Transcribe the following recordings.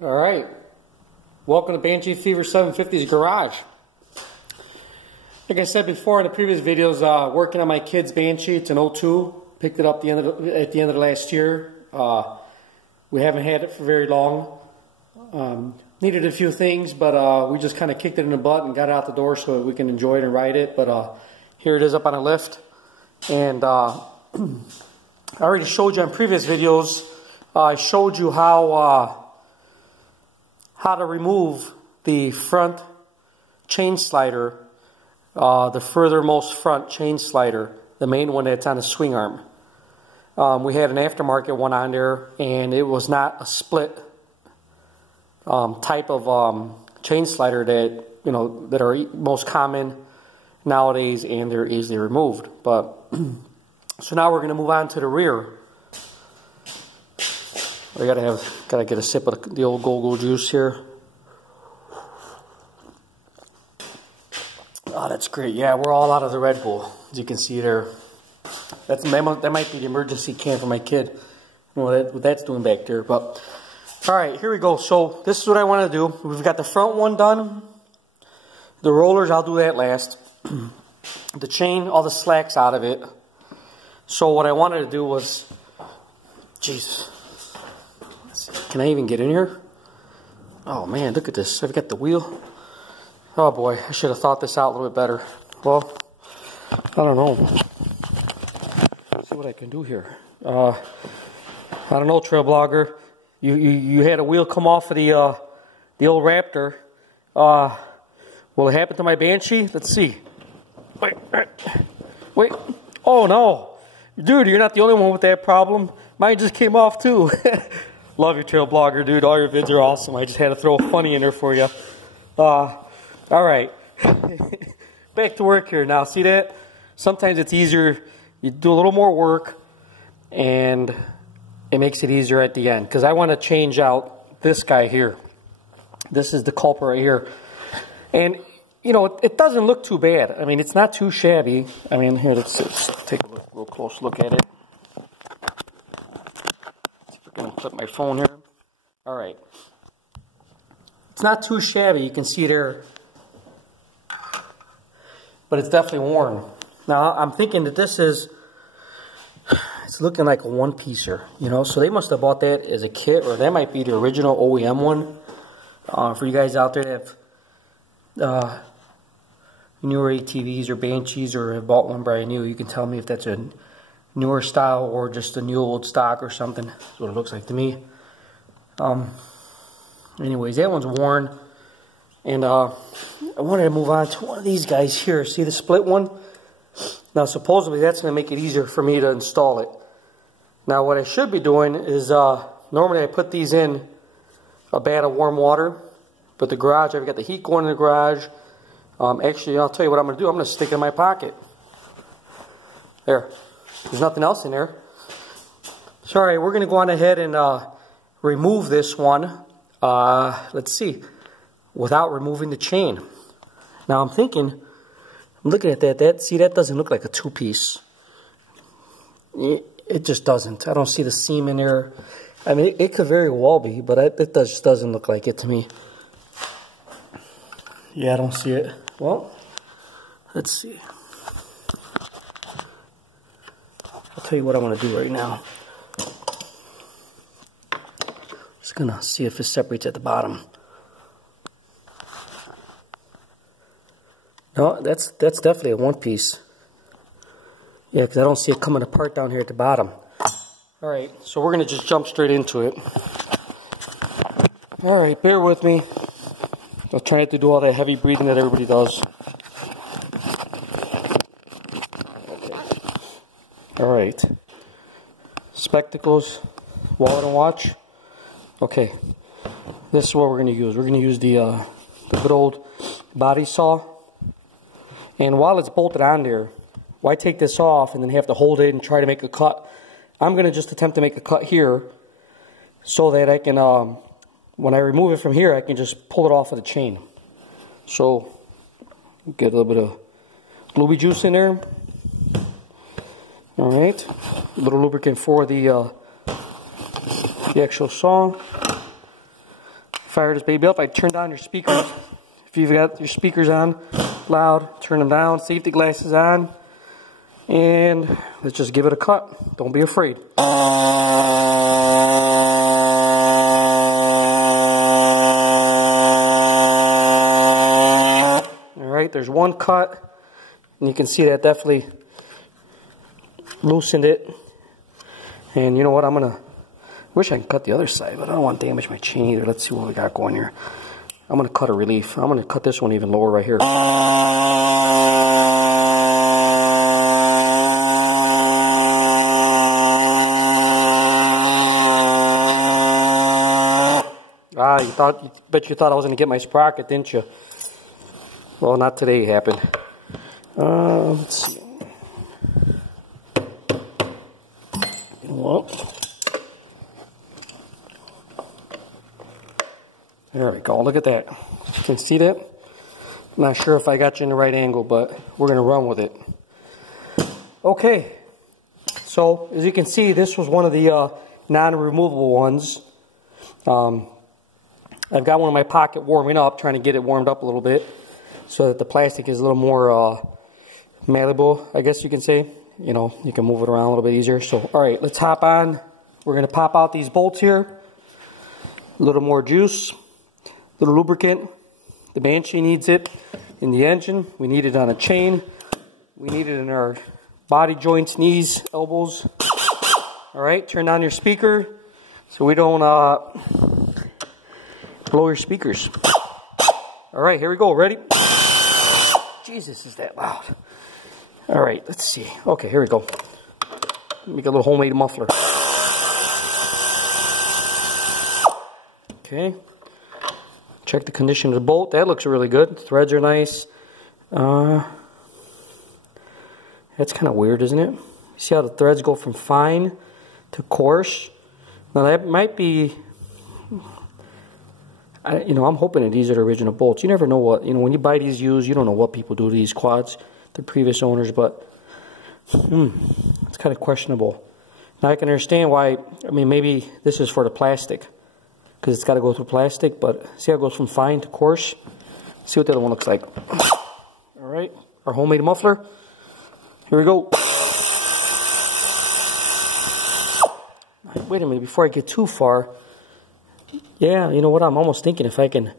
All right, welcome to Banshee Fever 750's garage. Like I said before in the previous videos, working on my kid's Banshee. It's an 02. Picked it up at the end of the last year. We haven't had it for very long. Needed a few things, but we just kind of kicked it in the butt and got it out the door so that we can enjoy it and ride it. But here it is up on a lift. And I already showed you in previous videos, I showed you how to remove the front chain slider, the furthermost front chain slider, the main one that's on the swing arm. We had an aftermarket one on there, and it was not a split type of chain slider that that are most common nowadays, and they're easily removed. But so now we're going to move on to the rear. I gotta get a sip of the old go-go juice here. Oh, that's great. Yeah, we're all out of the Red Bull, as you can see there. That might be the emergency can for my kid. I don't know what that's doing back there. But all right, here we go. So this is what I want to do. We've got the front one done. The rollers, I'll do that last. The chain, all the slacks out of it. So what I wanted to do was, jeez. Can I even get in here? Oh man, look at this. I've got the wheel. Oh boy, I should have thought this out a little bit better. Well, I don't know. Let's see what I can do here. I don't know, Trail Blogger. You had a wheel come off of the old Raptor. Will it happen to my Banshee? Let's see. Wait. Oh no. Dude, you're not the only one with that problem. Mine just came off too. Love your Trail Blogger, dude. All your vids are awesome. I just had to throw a funny in there for you. All right. Back to work here. Now, see that? Sometimes it's easier. You do a little more work, and it makes it easier at the end. Because I want to change out this guy here. This is the culprit right here. And, it doesn't look too bad. I mean, it's not too shabby. I mean, here, let's take a real close look at it. I'm going to flip my phone here. All right. It's not too shabby. You can see there. But it's definitely worn. Now, I'm thinking that this is, it's looking like a one-piecer, So they must have bought that as a kit, or that might be the original OEM one. For you guys out there that have newer ATVs or Banshees or have bought one brand new, you can tell me if that's a newer style or just a new old stock or something. That's what it looks like to me. Anyways, that one's worn. And I wanted to move on to one of these guys here. See the split one? Now supposedly that's going to make it easier for me to install it. Now what I should be doing is, normally I put these in a bath of warm water. But the garage, I've got the heat going in the garage. Actually, I'll tell you what I'm going to do. I'm going to stick it in my pocket. There. There's nothing else in there. Sorry, we're going to go on ahead and remove this one. Let's see. Without removing the chain. Now I'm thinking, I'm looking at that. See, that doesn't look like a two-piece. It just doesn't. I don't see the seam in there. I mean, it could very well be, but it just doesn't look like it to me. Yeah, I don't see it. Well, let's see. I'll tell you what I'm going to do right now. Just going to see if it separates at the bottom. No, that's definitely a one piece. Yeah, because I don't see it coming apart down here at the bottom. All right, so we're going to just jump straight into it. All right, bear with me. I'll try not to do all that heavy breathing that everybody does. All right. Spectacles, wallet and watch. Okay. This is what we're going to use. We're going to use the good old body saw. And while it's bolted on there, why take this off and then have to hold it and try to make a cut? I'm going to just attempt to make a cut here so that I can, when I remove it from here, I can just pull it off of the chain. So, get a little bit of lube juice in there. Alright, a little lubricant for the actual saw. fire this baby up. I turn down your speakers. If you've got your speakers on loud, turn them down, safety glasses on, and let's just give it a cut. Don't be afraid. Alright, there's one cut, and you can see that definitely loosened it. And you know what, wish I could cut the other side, but I don't want to damage my chain either. Let's see what we got going here. I'm going to cut a relief. I'm going to cut this one even lower right here. Bet you thought I was going to get my sprocket, didn't you? Well, not today it happened. Let's see. Well, there we go. Look at that. You can see that? I'm not sure if I got you in the right angle, but we're going to run with it. Okay. So, as you can see, this was one of the non-removable ones. I've got one in my pocket warming up, trying to get it warmed up a little bit so that the plastic is a little more malleable, I guess you can say. You know, you can move it around a little bit easier. So, alright, let's hop on. We're going to pop out these bolts here. A little more juice, a little lubricant. The Banshee needs it in the engine. We need it on a chain. We need it in our body joints, knees, elbows. Alright, turn down your speaker so we don't blow your speakers. Alright, here we go. Ready? Jesus, is that loud. Alright, let's see. Okay, here we go. Make a little homemade muffler. Okay. Check the condition of the bolt. That looks really good. The threads are nice. That's kind of weird, isn't it? See how the threads go from fine to coarse? Now that might be... I'm hoping that these are the original bolts. You never know what, when you buy these used, you don't know what people do to these quads, the previous owners, but it's kind of questionable. Now I can understand why, maybe this is for the plastic, because it's got to go through plastic, but see how it goes from fine to coarse? See what the other one looks like. Alright, our homemade muffler. Here we go. Wait a minute, before I get too far, yeah, you know what, I'm almost thinking if I can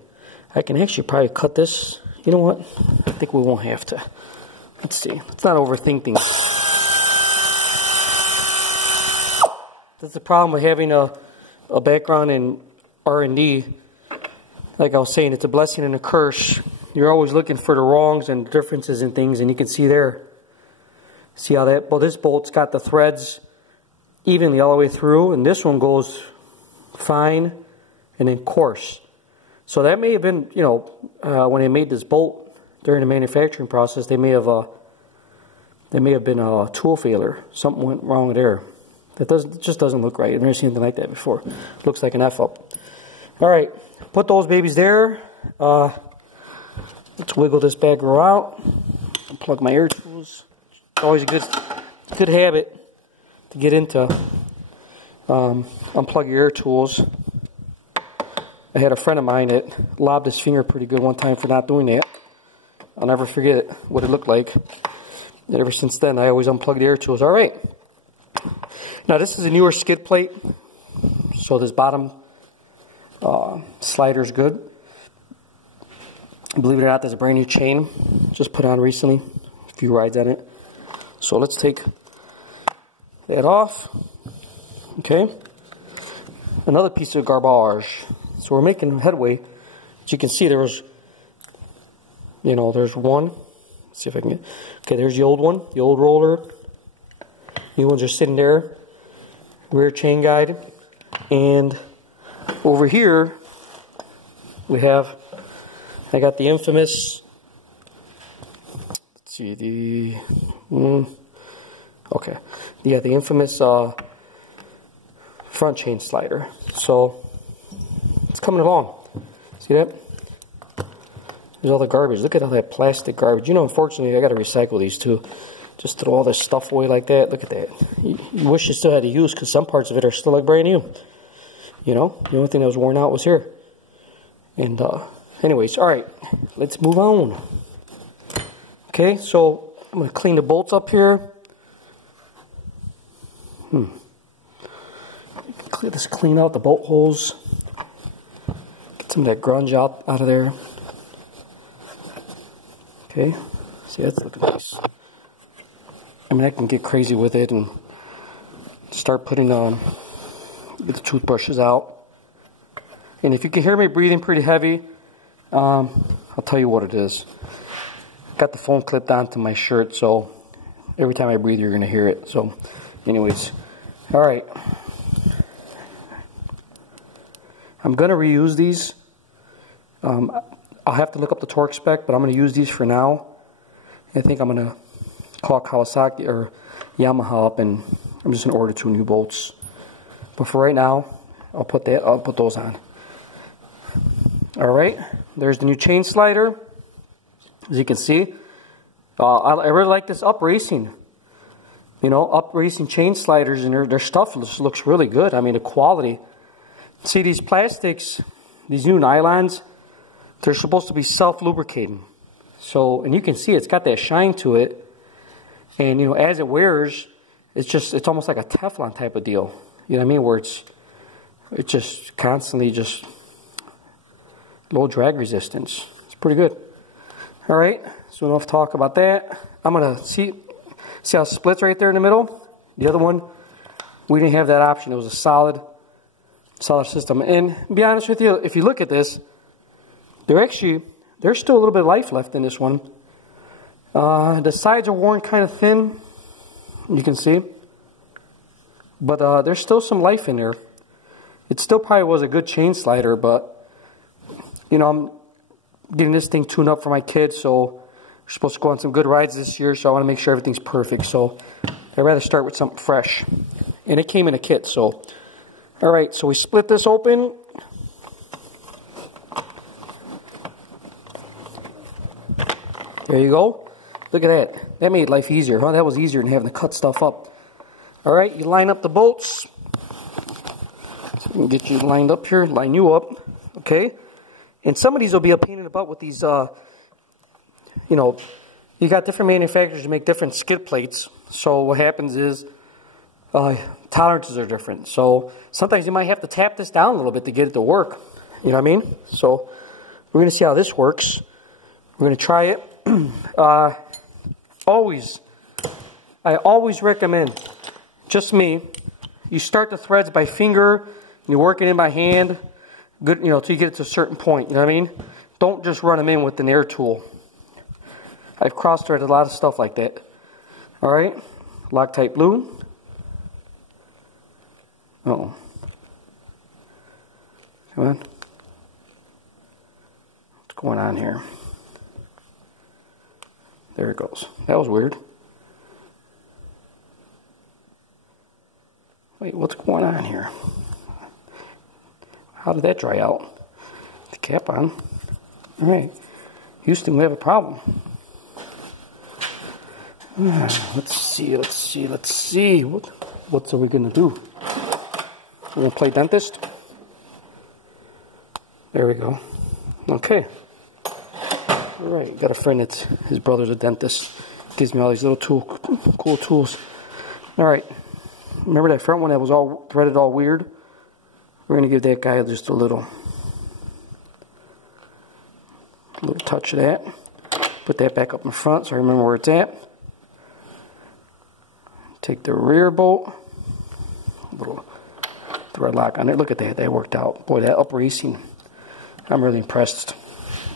actually probably cut this. You know what, I think we won't have to. Let's see, let's not overthink things. That's the problem with having a background in R&D. Like I was saying, it's a blessing and a curse. You're always looking for the wrongs and differences in things, and you can see there. See how that, well, this bolt's got the threads evenly all the way through, and this one goes fine and then coarse. So that may have been, when they made this bolt during the manufacturing process, they may have been a tool failure. Something went wrong there. It just doesn't look right. I've never seen anything like that before. It looks like an F-up. All right, put those babies there. Let's wiggle this bad girl out. Plug my air tools. It's always a good habit to get into. Unplug your air tools. I had a friend of mine that lobbed his finger pretty good one time for not doing that. I'll never forget what it looked like. And ever since then, I always unplug the air tools. All right. Now, this is a newer skid plate. So this bottom slider is good. Believe it or not, there's a brand new chain. Just put on recently. A few rides on it. So let's take that off. Okay. Another piece of garbage. So we're making headway. As you can see, there was, there's one. Let's see if I can get. Okay, there's the old one, the old roller. New ones are sitting there. Rear chain guide. And over here, we have, I got the infamous, let's see, the infamous front chain slider. So, it's coming along. See that? There's all the garbage. Look at all that plastic garbage. Unfortunately, I got to recycle these too. Just throw all this stuff away like that. Look at that. You wish you still had to use, because some parts of it are still like brand new. The only thing that was worn out was here. And anyways, all right, let's move on. Okay, so I'm gonna clean the bolts up here. Let's clean out the bolt holes. Get some of that grunge out of there. Okay, see, that's looking nice. I mean, I can get crazy with it and start putting get the toothbrushes out. And if you can hear me breathing pretty heavy, I'll tell you what it is. Got the phone clipped onto my shirt, so every time I breathe, you're gonna hear it. So, anyways, all right. I'm gonna reuse these. I'll have to look up the torque spec, but I'm gonna use these for now. I think I'm gonna call Kawasaki or Yamaha up, and I'm just gonna order 2 new bolts. But for right now, I'll put those on. All right, there's the new chain slider. As you can see, I really like this Up Racing. You know, Up Racing chain sliders, and their stuff just looks really good. I mean, the quality. See, these plastics, these new nylons, they're supposed to be self-lubricating. So, and you can see it's got that shine to it. And, you know, as it wears, it's almost like a Teflon type of deal. You know what I mean? Where it's just constantly just low drag resistance. It's pretty good. All right, so enough talk about that. I'm gonna see how it splits right there in the middle. The other one, we didn't have that option. It was a solid system. And to be honest with you, if you look at this, there's still a little bit of life left in this one. The sides are worn kind of thin, you can see, but there's still some life in there. It still probably was a good chain slider, but you know, I'm getting this thing tuned up for my kids, so we're supposed to go on some good rides this year, so I want to make sure everything's perfect. So I'd rather start with something fresh, and it came in a kit. So all right, so we split this open. There you go. Look at that. That made life easier, huh? That was easier than having to cut stuff up. All right, you line up the bolts. So we can get you lined up here, line you up, okay? And some of these will be a pain in the butt with these, you know, you got different manufacturers to make different skid plates. So what happens is tolerances are different. So sometimes you might have to tap this down a little bit to get it to work. You know what I mean? So we're going to see how this works. We're going to try it. I always recommend, just me, you start the threads by finger, you work it in by hand, good, you know, till you get it to a certain point, you know what I mean? Don't just run them in with an air tool. I've cross-threaded a lot of stuff like that. All right, Loctite blue. Uh-oh. Come on. What's going on here? There it goes. That was weird. Wait, what's going on here? How did that dry out? The cap on. All right. Houston, we have a problem. Let's see. What are we going to do? We're going to play dentist. There we go. Okay. All right. Got a friend that's, his brother's a dentist. Gives me all these little cool tools. All right. Remember that front one that was all threaded all weird? We're going to give that guy just a little touch of that. Put that back up in front so I remember where it's at. Take the rear bolt. A little thread lock on it. Look at that. That worked out. Boy, that Up Racing. I'm really impressed.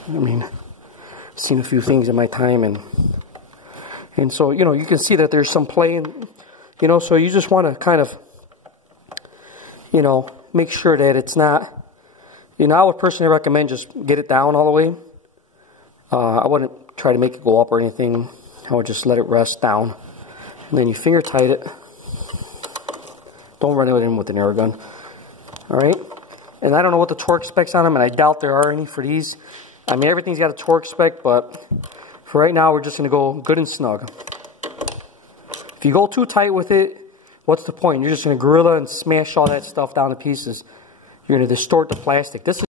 I mean, I've seen a few things in my time, and so, you know, you can see that there's some play in, you know, so you just want to kind of, you know, make sure that it's not, you know, I would personally recommend just get it down all the way. I wouldn't try to make it go up or anything. I would just let it rest down. And then you finger tight it. Don't run it in with an air gun. All right? And I don't know what the torque specs on them, and I doubt there are any for these. I mean, everything's got a torque spec, but for right now, we're just going to go good and snug. If you go too tight with it, what's the point? You're just going to gorilla and smash all that stuff down to pieces. You're going to distort the plastic. This is